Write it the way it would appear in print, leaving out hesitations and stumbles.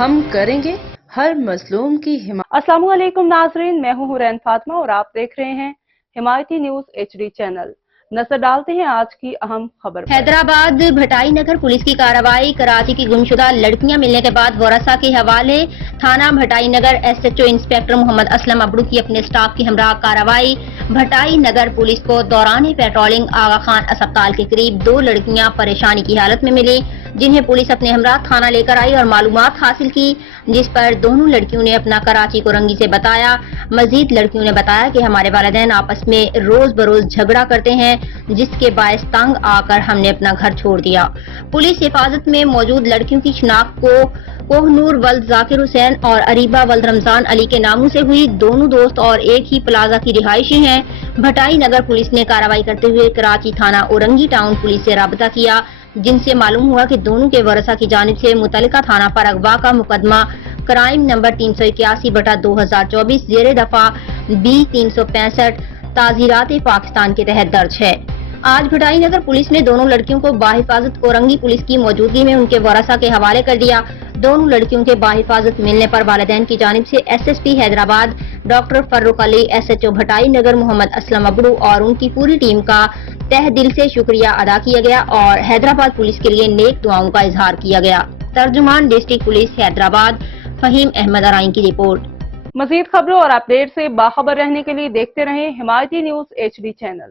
ہم کریں گے ہر مظلوم کی حمایت۔ السلام علیکم ناظرین، میں ہوں حورین فاطمہ اور آپ دیکھ رہے ہیں حمایتی نیوز HD چینل۔ نظر ڈالتے ہیں آج کی اہم خبر پر۔ حیدرآباد بھٹائی نگر پولیس کی کارروائی۔ کراچی کی گمشدہ لڑکیاں ملنے کے بعد ورثاء کے حوالے۔ تھانہ بھٹائی نگر SHO انسپکٹر محمد اسلم ابڑو کی اپنے سٹاف کی ہمراہ کارروائی۔ بھٹائی نگر پولیس کو دوران پیٹرولنگ آغا خان اسپتال کے قریب 2 لڑکیاں پریشانی کی حالت میں ملی، جنہیں پولیس اپنے ہمراہ تھانہ لے کر آئی اور معلومات حاصل کی، جس پر دونوں لڑکیوں نے اپنا کراچی کو رنگی سے بتایا۔ مزید لڑکیوں نے بتایا کہ ہمارے والدین آپس میں روز بروز جھگڑا کرتے ہیں، جس کے باعث تنگ آ کر ہم نے اپنا گھر چھوڑ دیا۔ پولیس حفاظت میں موجود لڑکیوں کی شناخت کوہ نور ولد ذاکر حسین اور اریبہ ولد رمضان علی کے ناموں سے ہوئی۔ دونوں دوست اور ایک ہی پلازہ کی رہائشی ہیں۔ بھٹائی نگر پولیس نے کارروائی کرتے ہوئے کراچی تھانہ اورنگی ٹاؤن پولیس سے رابطہ کیا، جن سے معلوم ہوا کہ دونوں کے ورثاء کی جانب سے متعلقہ تھانہ پر اغوا کا مقدمہ کرائم نمبر 381/2024 زیر دفعہ B365 تعزیرات پاکستان کے تحت درج ہے۔ آج بھٹائی نگر پولیس نے دونوں لڑکیوں کو بحفاظت اورنگی پولیس کی موجودگی میں ان کے ورثاء کے حوالے کر دیا۔ دونوں لڑکیوں کے بحفاظت ملنے پر والدین کی جانب سے SSP حیدرآباد ڈاکٹر فروخ علی، SHO بھٹائی نگر محمد اسلم ابڑو اور ان کی پوری ٹیم کا تہ دل سے شکریہ ادا کیا گیا اور حیدرآباد پولیس کے لیے نیک دعاؤں کا اظہار کیا گیا۔ ترجمان ڈسٹرکٹ پولیس حیدرآباد فہیم احمد ارائیں کی رپورٹ۔ مزید خبروں اور اپڈیٹ سے باخبر رہنے کے لیے دیکھتے رہیں حمایتی نیوز HD چینل۔